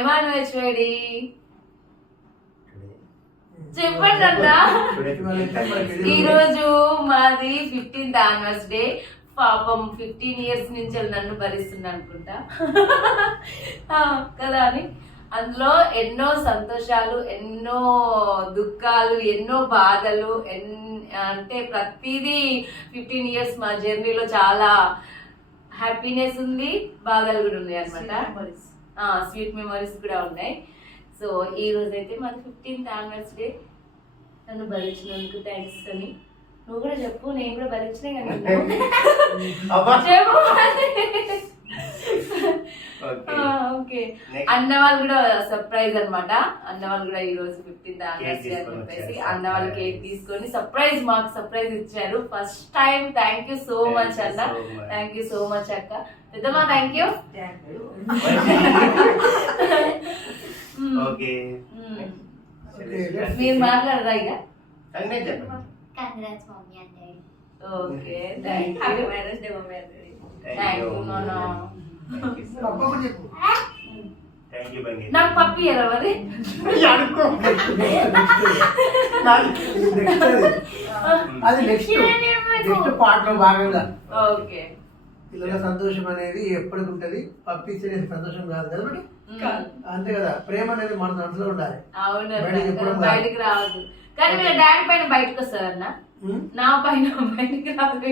వైమాన్ వేడి చెప్పండి అన్న. ఈరోజు మాది 15th యానివర్సరీ. పాపం 15 years నుంచి నన్ను భరిస్తుంది అనుకుంటా కదా అని. అందులో ఎన్నో సంతోషాలు, ఎన్నో దుఃఖాలు, ఎన్నో బాధలు, అంటే ప్రతిదీ 15 years మా జర్నీలో చాలా హ్యాపీనెస్ ఉంది, బాధలు కూడా ఉన్నాయి అనమాట. స్వీట్ మెమరీస్ కూడా ఉన్నాయి. సో ఈ రోజు అయితే మాది 15th యానివర్సరీ. నన్ను భరించినందుకు థ్యాంక్స్ అని నువ్వు కూడా చెప్పు. నేను కూడా భరించినా కానీ ఓకే. అన్న వాళ్ళు కూడా సర్ప్రైజ్ అనమాట. అన్న వాళ్ళు కూడా ఈ రోజు 15th యానివర్సరీ అని చెప్పేసి అన్న వాళ్ళు కేక్ తీసుకొని సర్ప్రైజ్, మాకు సర్ప్రైజ్ ఇచ్చారు first time. Thank you so much అన్న. థ్యాంక్ యూ సో మచ్ అక్క. పెద్దమ్మా థ్యాంక్ యూ. మీరు మాట్లాడరా ఇక? Congrats, mommy and daddy. Okay thank you. Happy Mother's Day, mommy and daddy. Thank you నాన్న. థ్యాంక్ యూ బంగి. నాకు పప్పి ఎలా మరి? అది నెక్స్ట్ పాటలో భాగంగా. ఓకే. పిల్లల సంతోషం అనేది ఎప్పటికి ఉంటది, పప్పిచ్చే సంతోషం కాదు కదా మరి. అంతే కదా, ప్రేమ అనేది మన మనసులో ఉండాలి. అవును, బయటికి రావద్దు. కానీ మీరు డాడీ పైన బయటకు వస్తారన్న, నా పైన బయటికి రావద్దు.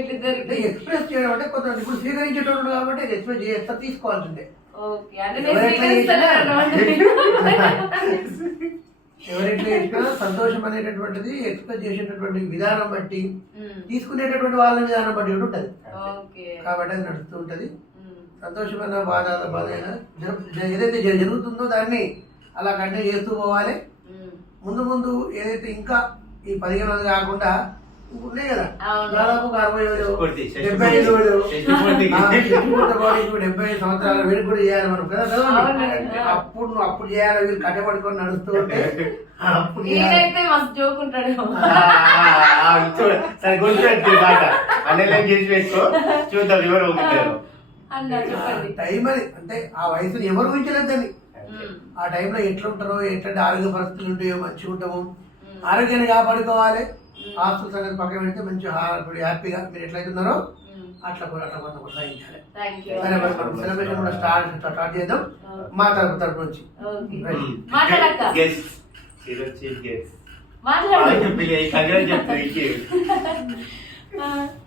ఎక్స్ప్రెస్ చేయడం అంటే కొంత ఇప్పుడు స్వీకరించేటోడు కాబట్టి ఎక్స్ప్రెస్ చేస్తా తీసుకోవాల్సిందే. ఓకే, అంటే నేను స్వీకరిస్తాను. ఎవరైతే సంతోషం అనేటటువంటిది ఎక్స్ప్రెస్ చేసేటటువంటి విధానం బట్టి, తీసుకునేటటువంటి వాళ్ళ విధానం బట్టి ఉంటది. కాబట్టి అది నడుస్తూ ఉంటది. సంతోషమైన బాధ అయినా ఏదైతే జరుగుతుందో దాన్ని అలా కంటే చేస్తూ పోవాలి. ముందు ముందు ఏదైతే ఇంకా ఈ 15 రోజులు కాకుండా ఉన్నాయి కదా, దాదాపు 65 సంవత్సరాల వేడుక కూడా చేయాలి మనం కదా. అప్పుడు చేయాలి, వీళ్ళు కట్టబడుకొని నడుస్తూ ఉంటే అప్పుడు టైం అది. అంటే ఆ వయసుని ఎవరు ఊహించలేదని, ఆ టైంలో ఎట్లా ఉంటారో, ఎట్లాంటి ఆరోగ్య పరిస్థితులు ఉంటాయో, మంచిగా ఉంటాము, ఆరోగ్యాన్ని కాపాడుకోవాలి. హాస్టల్ సంగతి పక్కన పెడితే మంచి హ్యాపీగా మీరు ఎట్లయితే ఉన్నారో అట్లా కొంత కొనసాగించాలి. సరే మరి మనం సెలబ్రేషన్ కూడా స్టార్ట్ చేద్దాం మా తరపు నుంచి.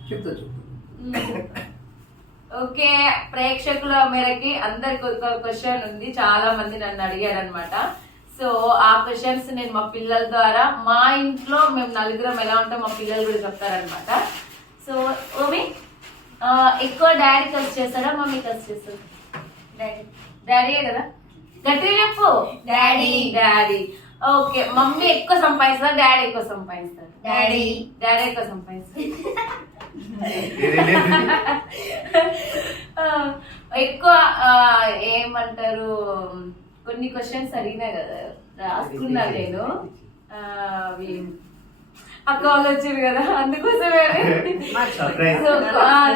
చెప్తా. ఓకే, ప్రేక్షకుల మేరకి అందరికి ఒక క్వశ్చన్ ఉంది. చాలా మంది నన్ను అడిగారు అనమాట. సో ఆ క్వశ్చన్స్ నేను మా పిల్లల ద్వారా, మా ఇంట్లో మేము నలుగురం ఎలా ఉంటాం మా పిల్లలు కూడా చెప్తారనమాట. సో ఓమి ఎక్కువ డాడీ కలిసి చేస్తాడా, మమ్మీ కలిసి చేస్తాడా? డాడీయే కదా, గట్టిగా చెప్పు. డాడీ. ఓకే, మమ్మీ ఎక్కువ సంపాదిస్తారా, డాడీ ఎక్కువ సంపాదిస్తారా? డాడీ ఎక్కువ సంపాదిస్తారు. ఎక్కువ ఏమంటారు, కొన్ని క్వశ్చన్స్ అడిగినా కదా, రాసుకున్నా నేను. అక్క వాళ్ళు వచ్చారు కదా, అందుకోసమే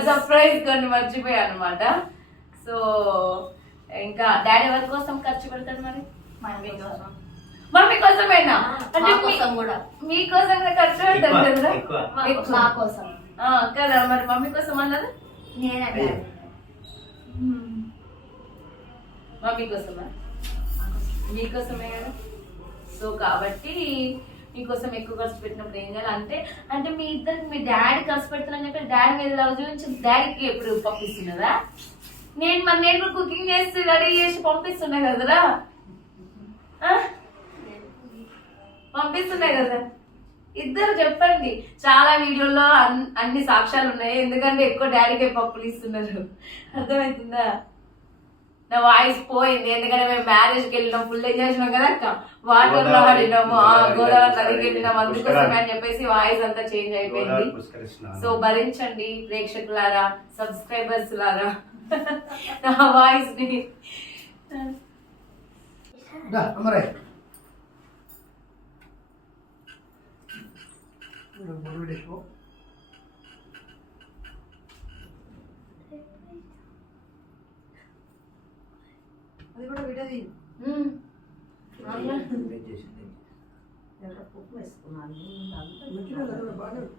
సర్ప్రైజ్ కొన్ని మర్చిపోయా అనమాట. సో ఇంకా డాడీ ఎవరి కోసం ఖర్చు పెడతాడు మరి? మమ్మీ కోసమేనా? అంటే మీకోసం ఖర్చు పెడతారు కదా కదా, మరి మమ్మీ కోసం అన్నది మమ్మీ కోసమా? మీకోసమే కదా. సో కాబట్టి మీకోసం ఎక్కువ ఖర్చు పెట్టినప్పుడు ఏం చేయాలి అంటే మీ ఇద్దరికి మీ డాడీ ఖర్చు పెడుతున్నాను చెప్పి డాడీ మీద లవ్ చూపించి డాడీకి ఎప్పుడు పంపిస్తున్నదా? నేను కూడా కుకింగ్ చేసి రెడీ చేసి పంపిస్తున్నా కదరా, పంపిస్తున్నాయి కదా. ఇద్దరు చెప్పండి. చాలా వీడియోలో అన్ని సాక్ష్యాలు ఉన్నాయి, ఎందుకంటే ఎక్కువ డాడీకే పప్పులు ఇస్తున్నారు. అర్థమవుతుందా? నా వాయిస్ పోయింది, ఎందుకంటే మేము మ్యారేజ్కి వెళ్ళినాం, ఫుల్ ఎంజాయ్ చేసినాం కదా అక్క, వాటర్లో ఆడినాము, గోదావరి నదికి వెళ్ళినాం, అందుకోసం అని చెప్పేసి వాయిస్ అంతా చేంజ్ అయిపోయింది. సో భరించండి ప్రేక్షకులారా, సబ్స్క్రైబర్స్ లారా నా వాయిస్ ని. అది కూడా వీడియో వెజ్ చేసింది. ఎవరో ఉప్పు వేసుకున్నాను మంచిగా కదా, బాగానే ఉంది.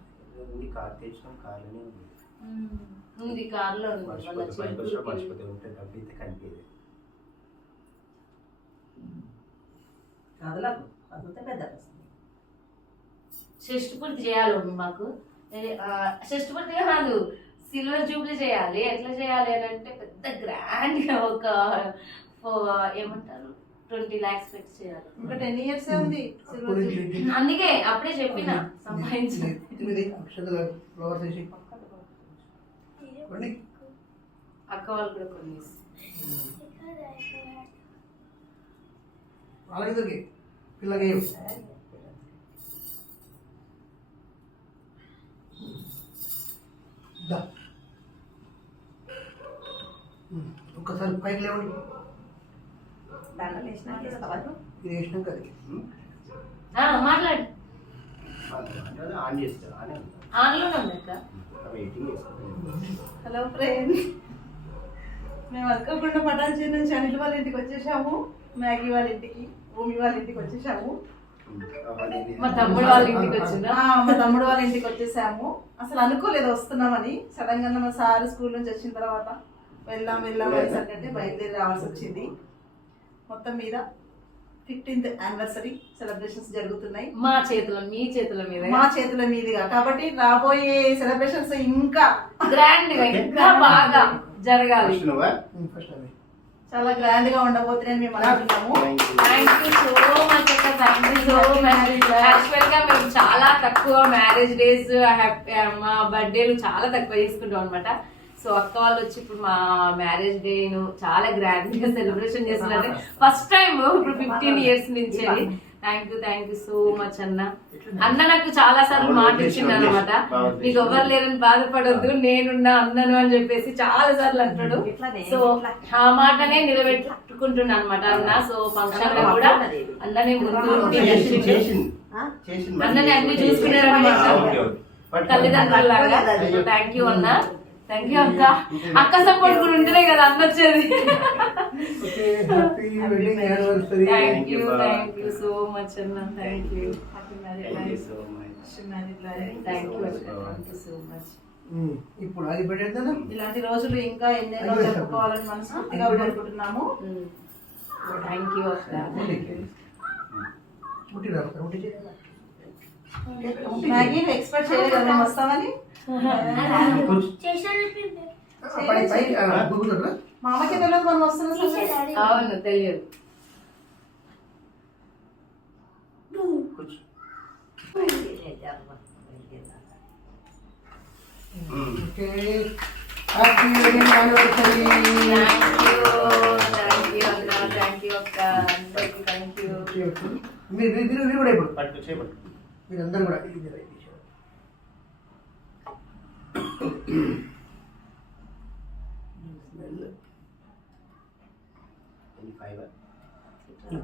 ఉంది, కార్ తెచ్చినాం, కార్లోనే ఉంది. ఉంది కార్లో ఉంది. మర్చిపోతే బయటకు వచ్చినా మర్చిపోతే ఉంటే డబ్బు అయితే కనిపించదు. కదలకు అదంతా పెద్ద షష్టి పూర్తి చేయాలి మమ్మీ మాకు. షష్టి పూర్తిగా కాదు, సిల్వర్ జూబ్లీ చేయాలి. ఎట్లా చేయాలి అని అంటే పెద్ద గ్రాండ్ గా ఒక ఏమంటారు 20 lakhs పెట్టి చేయాలి. ఇంకా 10 years ఉంది అప్పుడు ఇది అందుకే అప్పుడే చెప్పిన సంపాదించి ఇది అక్షతలు ఫ్లవర్స్ వేసి కొన్ని అక్క వాళ్ళు కూడా కొన్ని అలాగే దొరికి పిల్లకి ఒక్కసారి పైకి లేవండి. దండలు వేసినాక ఇస్తావా? ఇది వేసినాక అది మాట్లాడు. ఆన్ చేస్తా, ఆనే ఉంది. ఆన్లోనే ఉంది అక్క. వెయిటింగ్ చేస్తాను. హలో ఫ్రెండ్స్, మేము అనుకోకుండా పటాన్చేరు నుంచి అనిల్ వాళ్ళ ఇంటికి వచ్చేసాము, మ్యాగీ వాళ్ళ ఇంటికి, భూమి వాళ్ళ ఇంటికి వచ్చేసాము. మా తమ్ముడు వాళ్ళ ఇంటికి వచ్చిందా? మా తమ్ముడు వాళ్ళ ఇంటికి వచ్చేసాము. అసలు అనుకోలేదు వస్తున్నామని. సడన్ గా మా సార్ స్కూల్ నుంచి వచ్చిన తర్వాత వెళ్దాం అనేసరికి బయలుదేరి రావాల్సి వచ్చింది. మొత్తం మీద 15th anniversary సెలబ్రేషన్స్ జరుగుతున్నాయి మా చేతుల మీ చేతుల మీద, మా చేతుల మీదుగా. కాబట్టి రాబోయే సెలబ్రేషన్స్ ఇంకా గ్రాండ్ గా ఇంకా బాగా జరగాలి. ఫస్ట్ అది చాలా గ్రాండ్ గా ఉండబోతున్నాయని మేము అనుకుంటున్నాము. థ్యాంక్ యూ సో మచ్ అక్క, thank you so much. Actual గా మేము చాలా తక్కువ మ్యారేజ్ డేస్, మా బర్త్డేలు చాలా తక్కువ చేసుకుంటాం అనమాట. సో అక్క వాళ్ళు వచ్చి ఇప్పుడు మా మ్యారేజ్ డే ను చాలా గ్రాండ్ గా సెలబ్రేషన్ చేస్తున్నారు. ఫస్ట్ టైం ఇప్పుడు 15 years నుంచి. థ్యాంక్ యూ సో మచ్ అన్న. అన్న నాకు చాలా సార్లు మాట ఇచ్చింది అనమాట, నీకు ఎవరు లేరని బాధపడొద్దు, నేనున్నా అన్నను అని చెప్పేసి చాలా సార్లు అంటాడు. సో ఆ మాటనే నిలబెట్టుకుంటున్నా అనమాట అన్న. సో ఫంక్షన్ లో కూడా అన్ననే ముందు అన్నని అన్ని చూసుకున్నాడు అనమాట తల్లిదండ్రుల లాగా. థ్యాంక్ యూ అన్న, థ్యాంక్ యూ అక్క. అక్క సపోర్ట్ కూడా ఉంటేనే కదా అన్న వచ్చేది. థ్యాంక్ యూ సో మచ్ అన్న, థ్యాంక్ యూ సో మచ్. ఇప్పుడు అది పెట్టేద్దా. ఇలాంటి రోజులు ఇంకా ఎన్నెన్నో జరుపుకోవాలని మనస్ఫూర్తిగా కోరుకుంటున్నాము. థ్యాంక్ యూ అక్క. మ్యాగీ ఎక్స్పెక్ట్ చేయలేదు కదా మేము వస్తామని. మా అమ్మకి తెలియదు మనం వస్తున్నాం. అవును తెలియదు. Happy wedding anniversary. Thank you అక్క, అందరికీ థ్యాంక్ యూ. మీరు కూడా ఇప్పుడు పట్టు చేయబట్టు మీరందరూ కూడా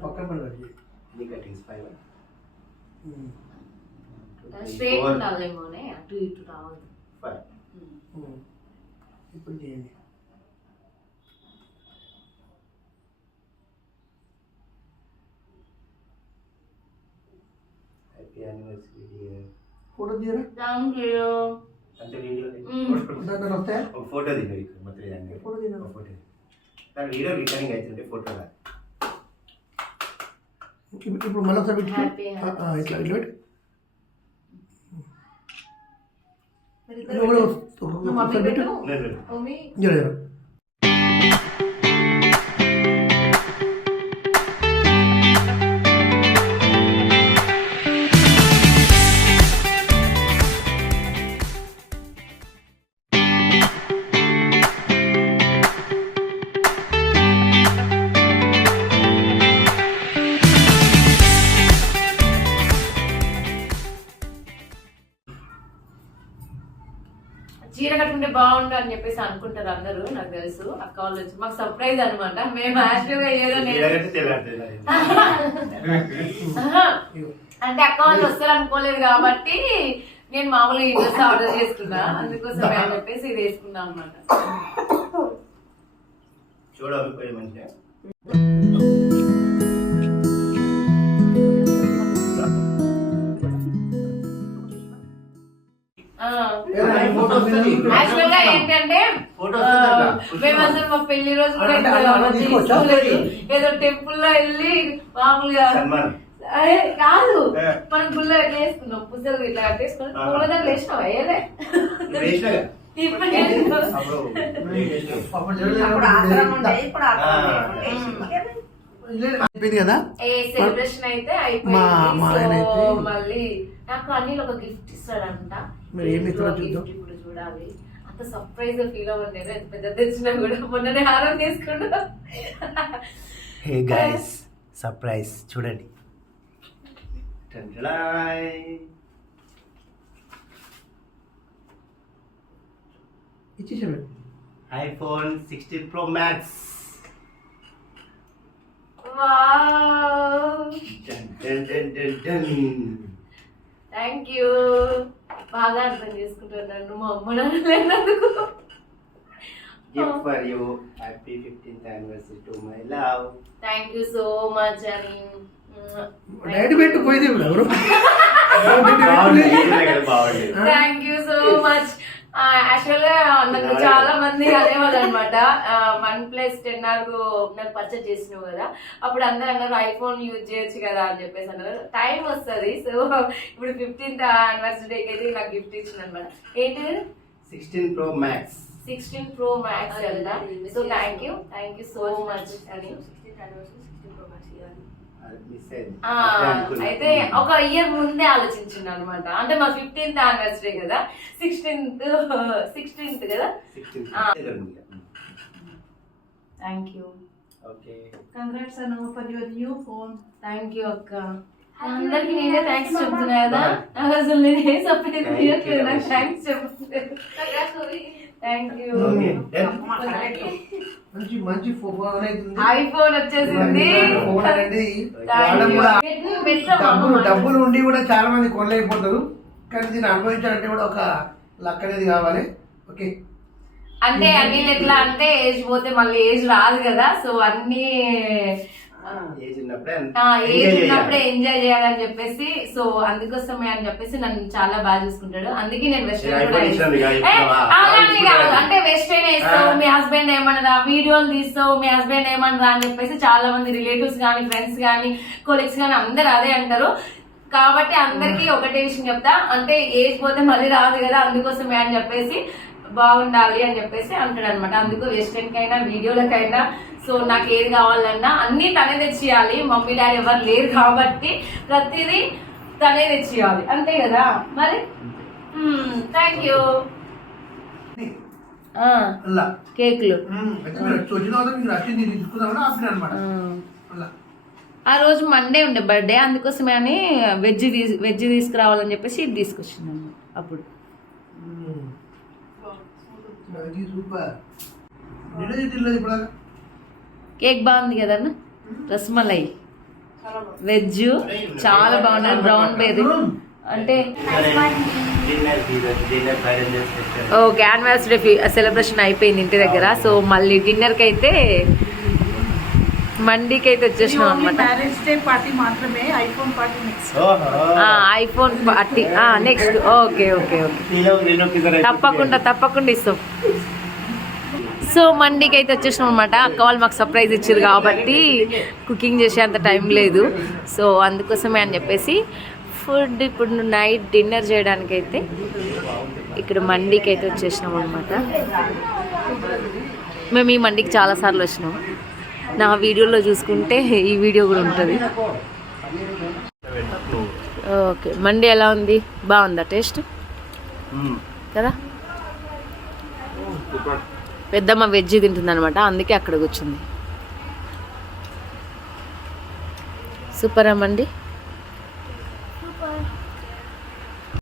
పక్కన పడి స్ట్రైట్ ఉండాలేమోనే, అటు ఇటు రావద్దు. ఇప్పుడు చేయండి. Happy anniversary dear. ఫోటో తీయరా? Thank you. అంతే వీడియో దాంట్లో వస్తాయా? ఒక ఫోటో దిగు ఇక్కడ మొత్తం అండి. ఫోటో తీయరా? ఫోటో దాని వీడియో రికార్డింగ్ అవుతుంటే ఫోటో రా. ఇప్పుడు మళ్ళీ ఒకసారి పెట్టు. హ్యాపీ ఇట్లా ఇట్లా పెట్టు. మమ్మీ పెట్టు. లేదు మమ్మీ జరగదు. చీర కట్టుకుంటే బాగుండు అని చెప్పేసి అనుకుంటారు అందరూ, నాకు తెలుసు. అక్క వాళ్ళు వచ్చి మాకు సర్ప్రైజ్ అనమాట. మేము యాక్చువల్ గా ఏదో అంటే అక్క వాళ్ళు వస్తారు అనుకోలేదు కాబట్టి నేను మామూలుగా ఈ డ్రెస్ ఆర్డర్ చేసుకున్నా, అందుకోసం అని చెప్పేసి ఇది వేసుకున్నా అనమాట. చూడ మంచిగా యాక్చువల్ గా ఏంటంటే మేము అసలు మా పెళ్లి రోజు కూడా తీసుకోలేదు. ఏదో టెంపుల్ లో వెళ్ళి మామూలుగా అదే కాదు మనం గుళ్ళో ఎట్లా వేసుకున్నాం పుస్తలు ఇట్లా కట్టేసుకుని పూలదాన్ని వేసినాం వేయలే ఇప్పుడు అయిపోయింది కదా సెలబ్రేషన్ అయితే అయిపోయింది. మళ్ళీ నాకు అనిల్ ఒక గిఫ్ట్ ఇస్తాడంట. మరి ఏమి ఇస్తాడో చూద్దాం. ఇప్పుడు చూడాలి. అంత సర్ప్రైజ్ ఫీల్ అవ్వండి ఎంత పెద్ద తెచ్చినా కూడా. మొన్ననే హారం తీసుకున్నా. హే గైస్ సర్ప్రైజ్ చూడండి. ఇచ్చేసాడు iPhone 16 Pro Max. Thank you. బాగా అర్థం చేసుకుంటున్నాను మా అమ్మ నాన్న లేనందుకు. Gift for you. Happy 15th anniversary to my love. Thank you so much అని డాడీ పెట్టుకుపోయింది ఎవరు thank you so much. Actual గా నాకు చాలా మంది అనేవాళ్ళు అనమాట, OnePlus 10 నాకు పర్చేజ్ చేసినావు కదా, అప్పుడు అందరు అన్నారు ఐఫోన్ యూజ్ చేయొచ్చు కదా అని చెప్పేసి అన్నారు. టైం వస్తుంది. సో ఇప్పుడు 15th anniversary డేకి అయితే నాకు గిఫ్ట్ ఇచ్చింది అనమాట. ఏంటి 16 Pro Max. 16 Pro Max కదా. So thank you so much అని. అయితే ఒక ఇయర్ ముందే ఆలోచించింది అనమాట. అంటే మా 15th anniversary కదా, 16th కదా. Thank you. Congrats Anu for your new phone. Thank you అక్క. అందరికి నేనే థ్యాంక్స్ చెప్తున్నా కదా, అసలు నేనే సపరేట్ చేయట్లేదు, నాకు థ్యాంక్స్ చెప్తున్నాను. Thank you. మంచి మంచి ఫోన్ అవుతుంది. ఐఫోన్ వచ్చేసింది. ఫోన్ అనేది డబ్బులు ఉండి కూడా చాలా మంది కొనలేకపోతారు, కానీ దీన్ని అనుభవించాలంటే కూడా ఒక లక్ అనేది కావాలి. ఓకే అంటే అన్ని ఎట్లా అంటే ఏజ్ పోతే మళ్ళీ ఏజ్ రాదు కదా. సో అన్ని ఏజ్ ఉన్నప్పుడే ఎంజాయ్ చేయాలని చెప్పేసి, సో అందుకోసమే అని చెప్పేసి నన్ను చాలా బాగా చూసుకుంటాడు. అందుకే నేను వెస్టర్న్ కాదు అంటే వెస్టర్న్ వేస్తావు, మీ హస్బెండ్ ఏమన్నదా, వీడియోలు తీస్తావు, మీ హస్బెండ్ ఏమన్నదా అని చెప్పేసి చాలా మంది రిలేటివ్స్ కానీ ఫ్రెండ్స్ కానీ కొలీగ్స్ కానీ అందరు అదే అంటారు. కాబట్టి అందరికి ఒకటే విషయం చెప్తా, అంటే ఏజ్ పోతే మళ్ళీ రాదు కదా, అందుకోసమే అని చెప్పేసి బాగుండాలి అని చెప్పేసి అంటాడు అనమాట. అందుకు వెస్టర్న్ కైనా వీడియోలకైనా సో నాకు ఏది కావాలన్నా అన్ని తనే తెచ్చియాలి. మమ్మీ డాడీ ఎవరు లేరు కాబట్టి ప్రతిదీ తనే తెచ్చియాలి, అంతే కదా మరి. Thank you. కేక్లు ఆ రోజు మండే ఉండే బర్త్డే, అందుకోసమే అని వెజ్ తీసుకురావాలని చెప్పేసి ఇది తీసుకొచ్చింది అప్పుడు. కేక్ బాగుంది కదా రసమలై వెజ్ చాలా బాగున్నది, బ్రౌన్ బేది. అంటే ఓకే యానివర్సరీ సెలబ్రేషన్ అయిపోయింది ఇంటి దగ్గర. సో మళ్ళీ డిన్నర్కి అయితే మండీకి అయితే వచ్చేసినాం అనమాట. IPhone party next. Okay okay okay తప్పకుండా ఇస్తాం. సో మండీకి అయితే వచ్చేసినాం అనమాట. అక్క వాళ్ళు మాకు సర్ప్రైజ్ ఇచ్చారు కాబట్టి కుకింగ్ చేసే అంత టైం లేదు. సో అందుకోసమే అని చెప్పేసి ఫుడ్ ఇప్పుడు నైట్ డిన్నర్ చేయడానికి అయితే ఇక్కడ మండీకి అయితే వచ్చేసినాం అనమాట. మేము ఈ మండీకి చాలాసార్లు వచ్చినాం. నా వీడియోలో చూసుకుంటే ఈ వీడియో కూడా ఉంటుంది. ఓకే మండీ ఎలా ఉంది, బాగుందా టేస్ట్ కదా. పెద్దమ్మ వెజ్ తింటుంది అనమాట, అందుకే అక్కడ కూర్చుంది. సూపర్ మండి.